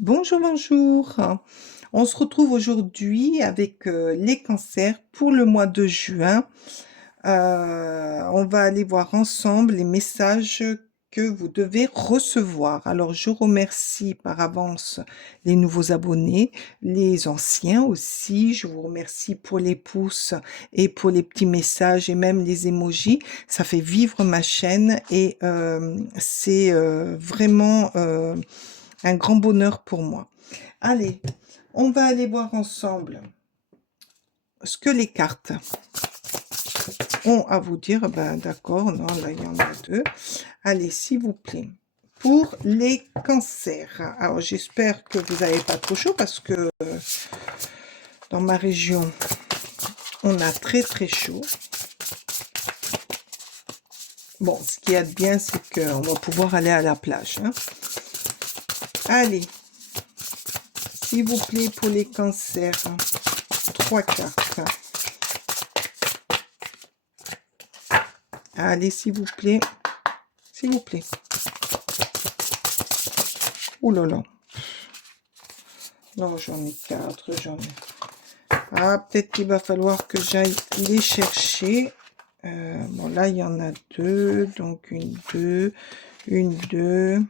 Bonjour, bonjour. On se retrouve aujourd'hui avec les cancers pour le mois de juin. On va aller voir ensemble les messages que vous devez recevoir. Alors, je remercie par avance les nouveaux abonnés, les anciens aussi. Je vous remercie pour les pouces et pour les petits messages et même les emojis. Ça fait vivre ma chaîne et c'est vraiment un grand bonheur pour moi. Allez, on va aller voir ensemble ce que les cartes ont à vous dire. Ben d'accord, non, là il y en a deux. Allez, s'il vous plaît. Pour les cancers. Alors j'espère que vous n'avez pas trop chaud parce que dans ma région, on a très très chaud. Bon, ce qui est bien, c'est qu'on va pouvoir aller à la plage, hein. Allez, s'il vous plaît, pour les cancers, trois cartes. Allez, s'il vous plaît. S'il vous plaît. Ouh là là. Non, j'en ai quatre, j'en ai. Ah, peut-être qu'il va falloir que j'aille les chercher. Bon, là, il y en a deux. Donc, une, deux.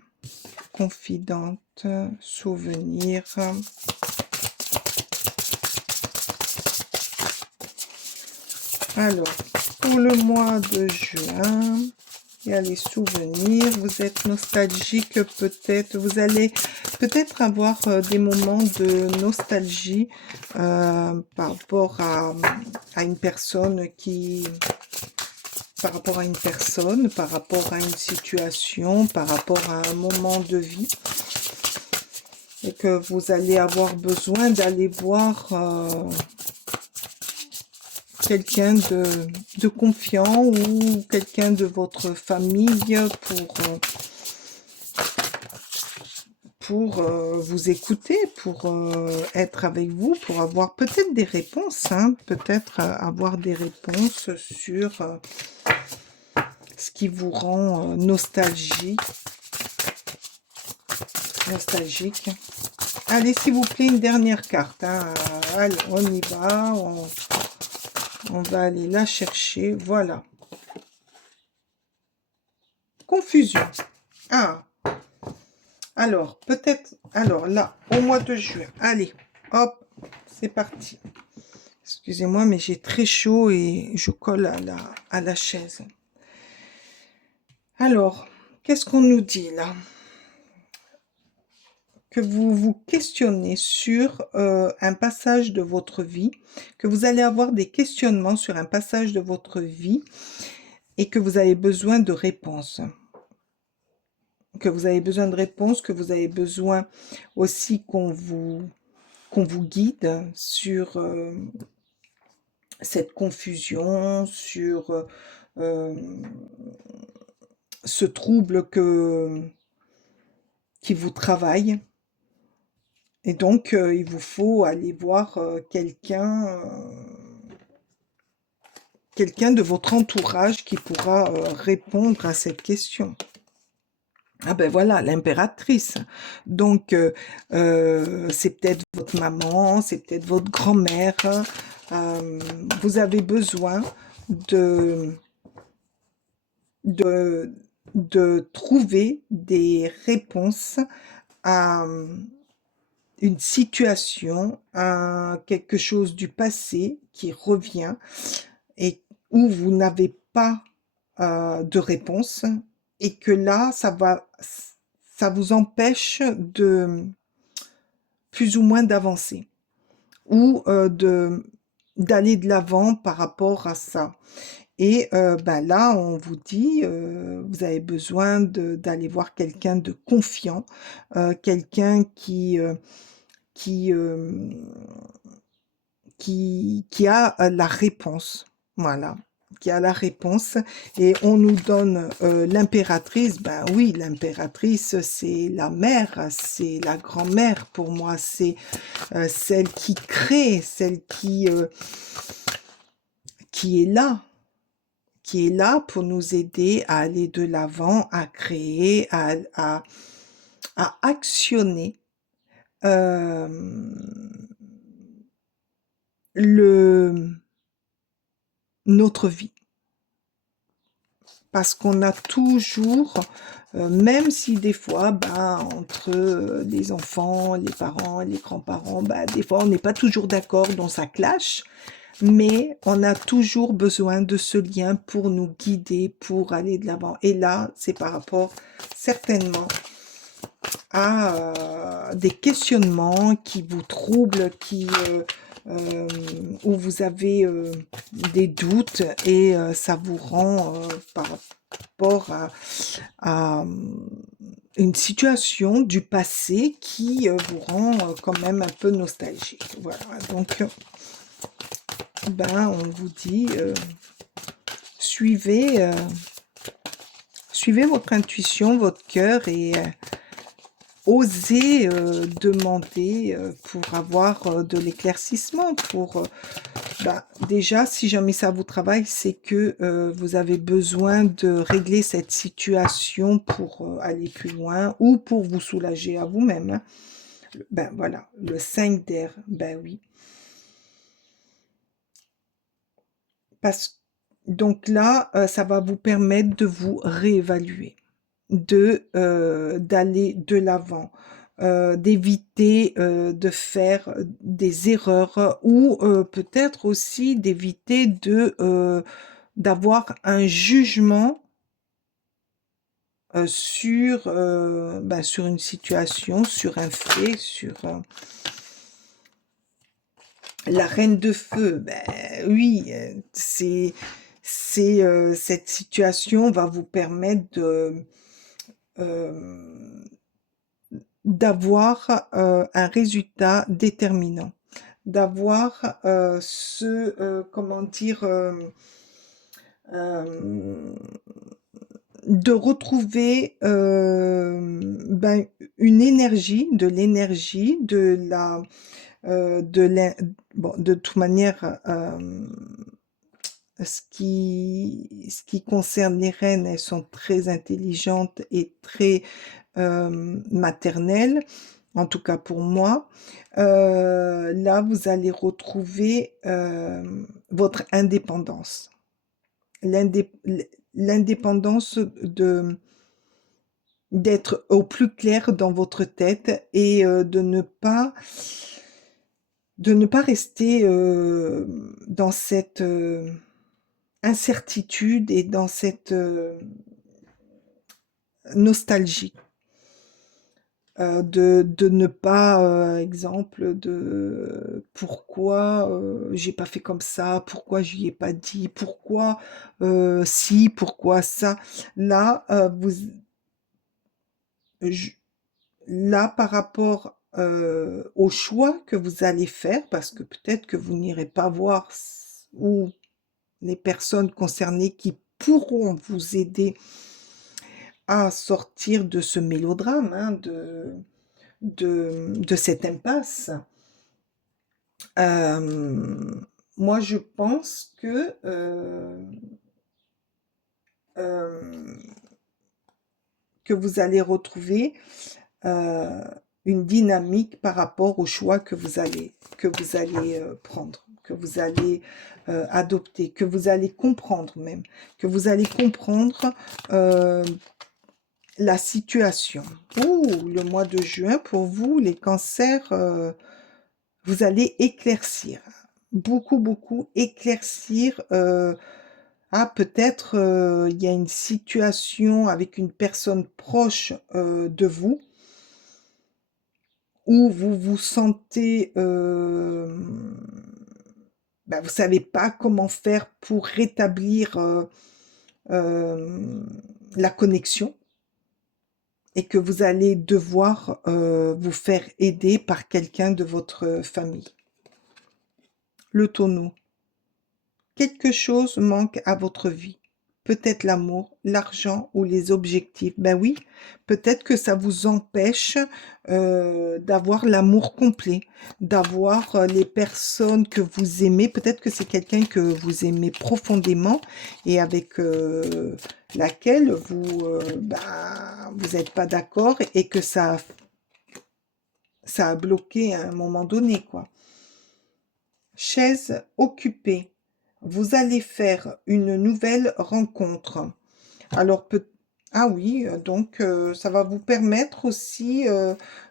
Confidente, souvenir. Alors, pour le mois de juin, il y a les souvenirs. Vous êtes nostalgique peut-être. Vous allez peut-être avoir des moments de nostalgie par rapport à une personne qui... Par rapport à une personne, par rapport à une situation, par rapport à un moment de vie. Et que vous allez avoir besoin d'aller voir quelqu'un de confiant ou quelqu'un de votre famille pour vous écouter, pour être avec vous, pour avoir peut-être des réponses, hein, peut-être avoir des réponses sur ce qui vous rend nostalgique. Allez, s'il vous plaît, une dernière carte, hein. Allez, on y va, on va aller la chercher, voilà. Confusion. Ah, alors, peut-être, alors là, au mois de juin, allez, hop, c'est parti. Excusez-moi, mais j'ai très chaud et je colle à la chaise. Alors, qu'est-ce qu'on nous dit là? Que vous vous questionnez sur un passage de votre vie, que vous allez avoir des questionnements sur un passage de votre vie et que vous avez besoin de réponses. Que vous avez besoin de réponses, que vous avez besoin aussi qu'on vous guide sur cette confusion, sur ce trouble qui vous travaille. Et donc, il vous faut aller voir quelqu'un de votre entourage qui pourra répondre à cette question. Ah ben voilà, l'impératrice. Donc, c'est peut-être votre maman, c'est peut-être votre grand-mère. Vous avez besoin de, de, de trouver des réponses à une situation, à quelque chose du passé qui revient et où vous n'avez pas de réponse et que là, ça vous empêche de plus ou moins d'avancer ou d'aller de l'avant par rapport à ça. Et ben là, on vous dit, vous avez besoin d'aller voir quelqu'un de confiant, quelqu'un qui, euh, qui a la réponse. Voilà, qui a la réponse. Et on nous donne l'impératrice. Ben oui, l'impératrice, c'est la mère, c'est la grand-mère pour moi. C'est celle qui crée, celle qui est là. Qui est là pour nous aider à aller de l'avant, à créer, à actionner le notre vie. Parce qu'on a toujours, même si des fois, ben, entre les enfants, les parents, les grands-parents, ben, des fois, on n'est pas toujours d'accord, donc ça clash, mais on a toujours besoin de ce lien pour nous guider, pour aller de l'avant. Et là, c'est par rapport certainement à des questionnements qui vous troublent, où vous avez des doutes et ça vous rend par rapport à une situation du passé qui vous rend quand même un peu nostalgique. Voilà, donc ben, on vous dit, suivez, suivez votre intuition, votre cœur et osez demander pour avoir de l'éclaircissement, pour bah, déjà, si jamais ça vous travaille, c'est que vous avez besoin de régler cette situation pour aller plus loin ou pour vous soulager à vous-même, hein. Ben voilà, le 5 d'air, ben oui. Parce donc là, ça va vous permettre de vous réévaluer, d'aller de l'avant, d'éviter de faire des erreurs ou peut-être aussi d'éviter d'avoir un jugement bah, sur une situation, sur un fait, sur la reine de feu. Ben oui, cette situation va vous permettre euh, d'avoir un résultat déterminant, d'avoir comment dire, euh, de retrouver ben, une énergie, de l'énergie, bon, de toute manière, ce qui concerne les reines, elles sont très intelligentes et très maternelles, en tout cas pour moi. Là, vous allez retrouver votre indépendance. L'indé- L'indépendance d'être au plus clair dans votre tête et de ne pas rester dans cette incertitude et dans cette nostalgie. De ne pas, exemple, de pourquoi j'ai pas fait comme ça, pourquoi je lui ai pas dit, pourquoi si, pourquoi ça. Là, je- là, par rapport au choix que vous allez faire, parce que peut-être que vous n'irez pas voir ou les personnes concernées qui pourront vous aider à sortir de ce mélodrame, hein, de cette impasse. Euh, Moi, je pense euh, que vous allez retrouver euh, une dynamique par rapport au choix que vous allez prendre, que vous allez adopter, que vous allez comprendre même, que vous allez comprendre la situation. Ouh, le mois de juin, pour vous, les cancers, vous allez éclaircir, beaucoup, beaucoup éclaircir. Ah, peut-être il y a une situation avec une personne proche de vous où vous vous sentez, bah, vous savez pas comment faire pour rétablir euh, la connexion et que vous allez devoir vous faire aider par quelqu'un de votre famille. Le tonneau. Quelque chose manque à votre vie. Peut-être l'amour, l'argent ou les objectifs. Ben oui, peut-être que ça vous empêche d'avoir l'amour complet, d'avoir les personnes que vous aimez. Peut-être que c'est quelqu'un que vous aimez profondément et avec laquelle vous n'êtes pas d'accord et que ça Ça a bloqué à un moment donné, quoi. Chaise occupée. Vous allez faire une nouvelle rencontre. Alors, ah oui, donc ça va vous permettre aussi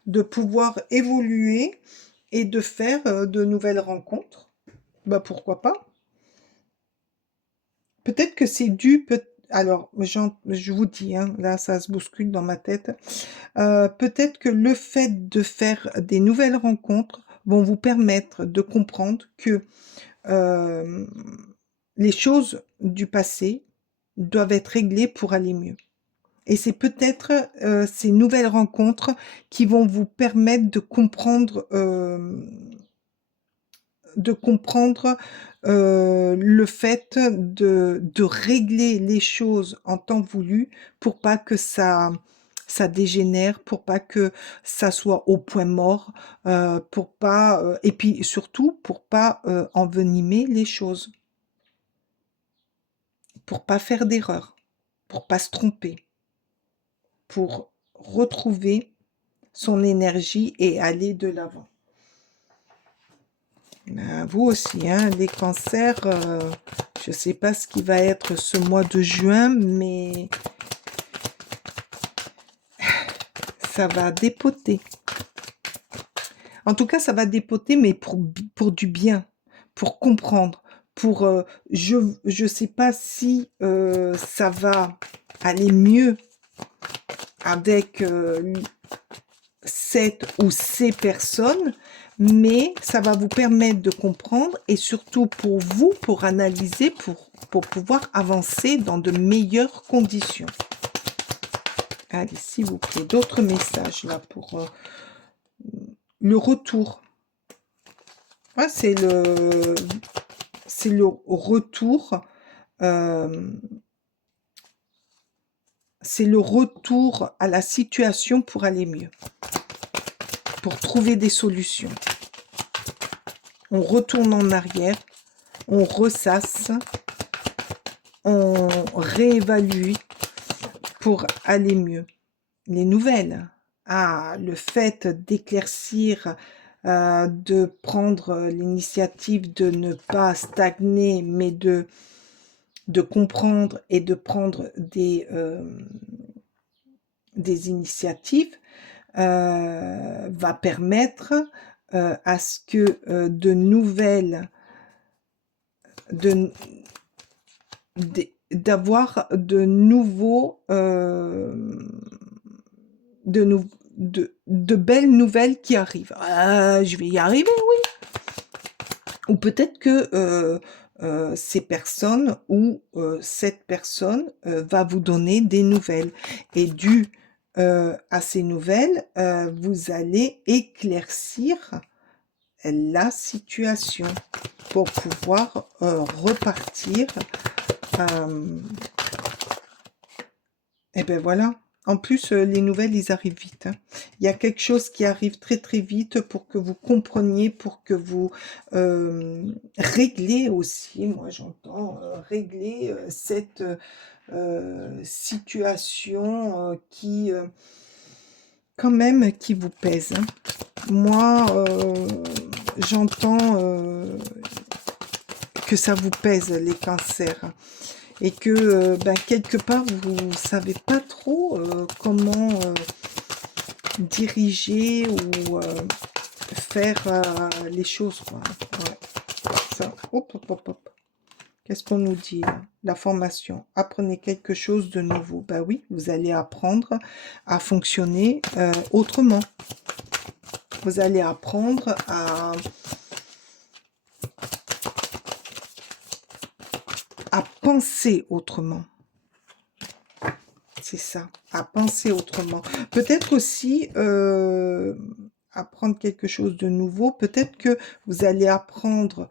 de pouvoir évoluer et de faire de nouvelles rencontres. Bah, pourquoi pas? Peut-être que c'est dû, alors je vous dis, hein, là ça se bouscule dans ma tête. Peut-être que le fait de faire des nouvelles rencontres vont vous permettre de comprendre que euh, les choses du passé doivent être réglées pour aller mieux. Et c'est peut-être ces nouvelles rencontres qui vont vous permettre de comprendre le fait de régler les choses en temps voulu pour pas que ça dégénère, pour pas que ça soit au point mort, pour pas, et puis surtout pour pas envenimer les choses, pour pas faire d'erreur, pour pas se tromper, pour retrouver son énergie et aller de l'avant. Vous aussi, hein, les cancers, je ne sais pas ce qui va être ce mois de juin, mais ça va dépoter. En tout cas, ça va dépoter, mais pour du bien, pour comprendre, pour, je ne sais pas si ça va aller mieux avec cette ou ces personnes, mais ça va vous permettre de comprendre et surtout pour vous, pour analyser, pour pouvoir avancer dans de meilleures conditions. Allez, s'il vous plaît, d'autres messages là pour le retour. Ouais, c'est le retour. C'est le retour à la situation pour aller mieux, pour trouver des solutions. On retourne en arrière, on ressasse, on réévalue pour aller mieux. Les nouvelles, le fait d'éclaircir, de prendre l'initiative de ne pas stagner, mais de comprendre et de prendre des initiatives, va permettre à ce que de nouvelles, d'avoir de nouveaux, de belles nouvelles qui arrivent. Je vais y arriver, oui. Ou peut-être que ces personnes ou cette personne va vous donner des nouvelles. Et dû à ces nouvelles, vous allez éclaircir la situation pour pouvoir repartir. Et ben voilà. En plus, les nouvelles, ils arrivent vite, hein. Il y a quelque chose qui arrive très très vite pour que vous compreniez, pour que vous réglez aussi, moi j'entends, régler cette situation qui, quand même, qui vous pèse, hein. Moi, j'entends que ça vous pèse, les cancers. Et que quelque part, vous ne savez pas trop comment diriger ou faire les choses, quoi. Ouais. Ça. Hop, hop, hop, hop. Qu'est-ce qu'on nous dit là? La formation. Apprenez quelque chose de nouveau. Ben oui, vous allez apprendre à fonctionner autrement. Vous allez apprendre à penser autrement. C'est ça, à penser autrement. Peut-être aussi apprendre quelque chose de nouveau. Peut-être que vous allez apprendre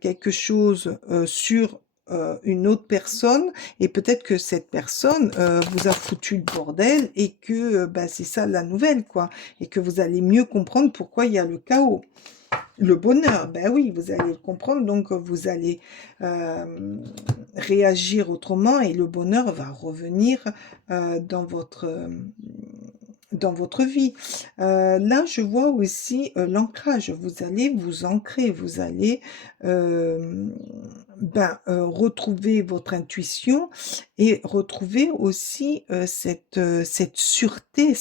quelque chose sur une autre personne et peut-être que cette personne vous a foutu le bordel et que c'est ça la nouvelle, quoi. Et que vous allez mieux comprendre pourquoi il y a le chaos. Le bonheur, ben oui, vous allez le comprendre, donc vous allez réagir autrement et le bonheur va revenir dans dans votre vie. Là, je vois aussi, l'ancrage. Vous allez vous ancrer, vous allez, retrouver votre intuition et retrouver aussi, cette sûreté,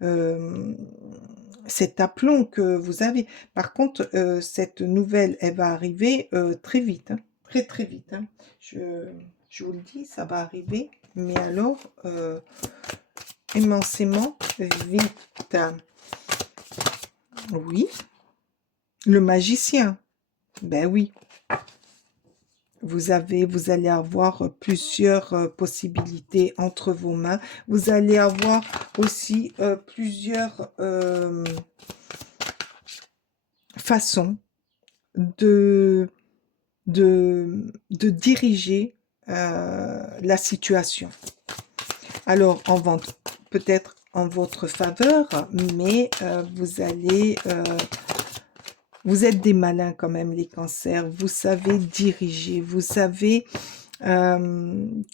hem, cet aplomb que vous avez. Par contre, cette nouvelle, elle va arriver, très vite, hein, très, très vite, hein. Je vous le dis, ça va arriver, mais alors, immensément vite. Oui, le magicien. Ben oui, vous allez avoir plusieurs possibilités entre vos mains. Vous allez avoir aussi plusieurs façons de, de diriger la situation. Alors, peut-être en votre faveur, mais vous êtes des malins quand même, les cancers. Vous savez diriger, vous savez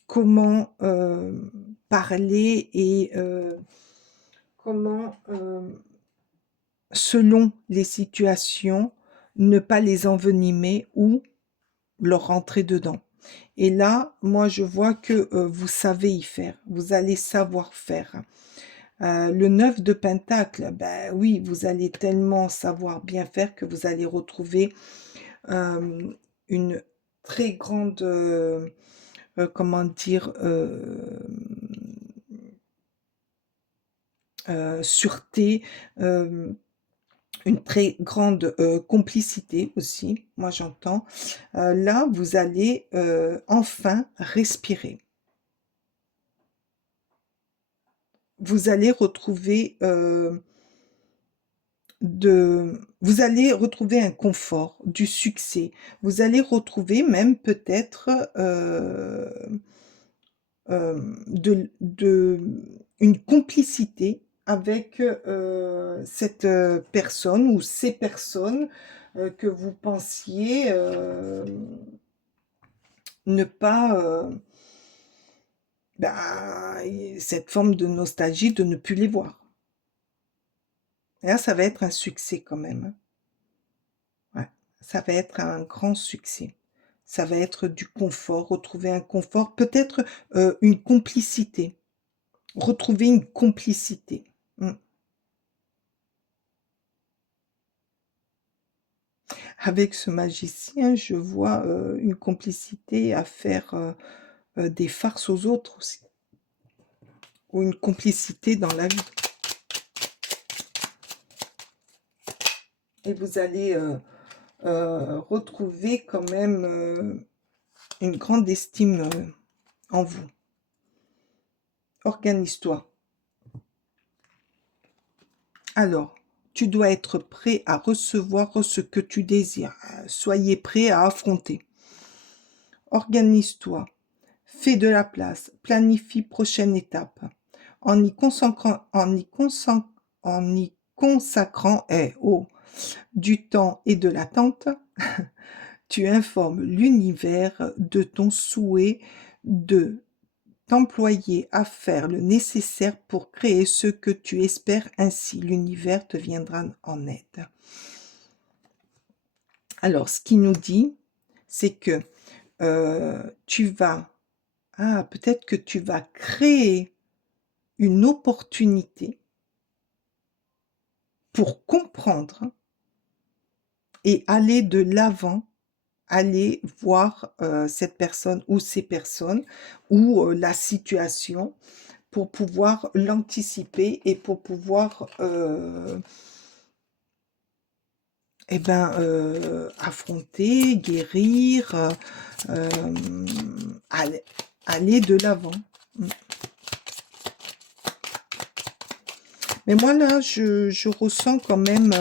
comment parler et comment, selon les situations, ne pas les envenimer ou leur rentrer dedans. Et là, moi, je vois que vous savez y faire. Vous allez savoir faire. Le 9 de Pentacle, ben oui, vous allez tellement savoir bien faire que vous allez retrouver une très grande, comment dire, sûreté, une très grande complicité aussi, moi j'entends. Là, vous allez enfin respirer. Vous allez retrouver vous allez retrouver un confort, du succès. Vous allez retrouver même peut-être une complicité avec cette personne ou ces personnes que vous pensiez ne pas, cette forme de nostalgie de ne plus les voir. Et là, ça va être un succès quand même, hein. Ouais, ça va être un grand succès. Ça va être du confort, retrouver un confort, peut-être une complicité. Retrouver une complicité. Mm. Avec ce magicien, je vois une complicité à faire des farces aux autres aussi. Ou une complicité dans la vie. Et vous allez retrouver quand même une grande estime en vous. Organise-toi. Alors, tu dois être prêt à recevoir ce que tu désires. Soyez prêt à affronter. Organise-toi. Fais de la place. Planifie prochaine étape. En y consacrant, du temps et de l'attente, tu informes l'univers de ton souhait de t'employer à faire le nécessaire pour créer ce que tu espères. Ainsi, l'univers te viendra en aide. Alors, ce qu'il nous dit, c'est que peut-être que tu vas créer une opportunité pour comprendre et aller de l'avant, aller voir cette personne ou ces personnes ou la situation pour pouvoir l'anticiper et pour pouvoir affronter, guérir, aller de l'avant. Mais moi là, je ressens quand même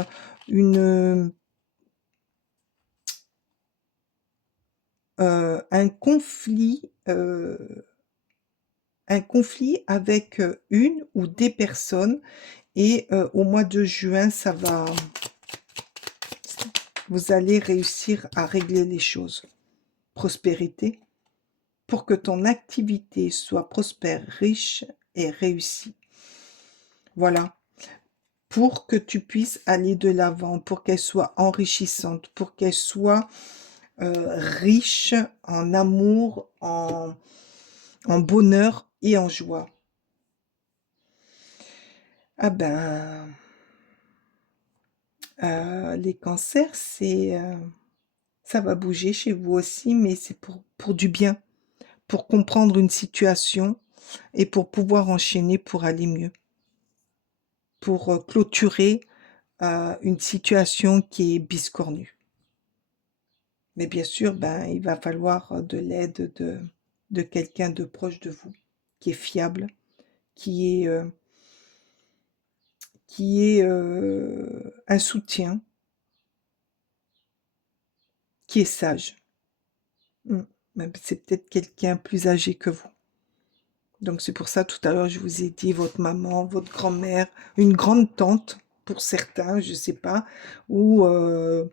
un conflit avec une ou des personnes et au mois de juin, vous allez réussir à régler les choses. Prospérité, pour que ton activité soit prospère, riche et réussie. Voilà, pour que tu puisses aller de l'avant, pour qu'elle soit enrichissante, pour qu'elle soit riche en amour, en bonheur et en joie. Ah ben, les cancers, ça va bouger chez vous aussi, mais c'est pour du bien, pour comprendre une situation et pour pouvoir enchaîner pour aller mieux, pour clôturer une situation qui est biscornue. Mais bien sûr, ben, il va falloir de l'aide de quelqu'un de proche de vous, qui est fiable, qui est, euh, qui est un soutien, qui est sage. Mm. Même c'est peut-être quelqu'un plus âgé que vous. Donc c'est pour ça tout à l'heure je vous ai dit votre maman, votre grand-mère, une grande tante pour certains, je sais pas, ou un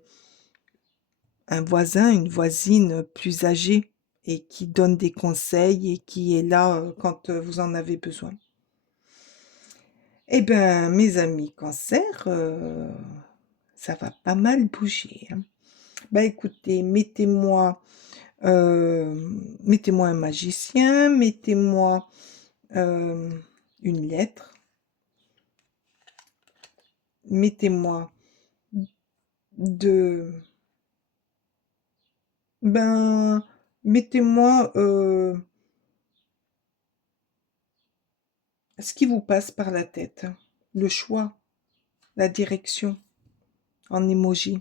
voisin, une voisine plus âgée et qui donne des conseils et qui est là quand vous en avez besoin. Eh ben, mes amis cancer, ça va pas mal bouger, hein. Bah écoutez, mettez-moi un magicien, mettez-moi euh, une lettre, mettez-moi de, ben, mettez-moi ce qui vous passe par la tête, le choix, la direction en emoji.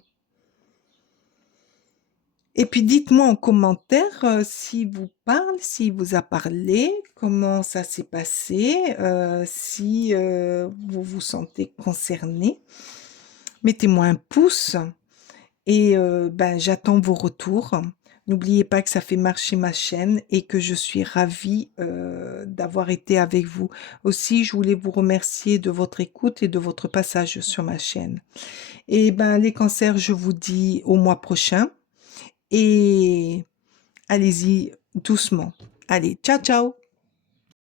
Et puis dites-moi en commentaire s'il vous parle, s'il vous a parlé, comment ça s'est passé, si vous vous sentez concerné. Mettez-moi un pouce et ben, j'attends vos retours. N'oubliez pas que ça fait marcher ma chaîne et que je suis ravie d'avoir été avec vous. Aussi, je voulais vous remercier de votre écoute et de votre passage sur ma chaîne. Et ben, les cancers, je vous dis au mois prochain et allez-y doucement. Allez, ciao, ciao!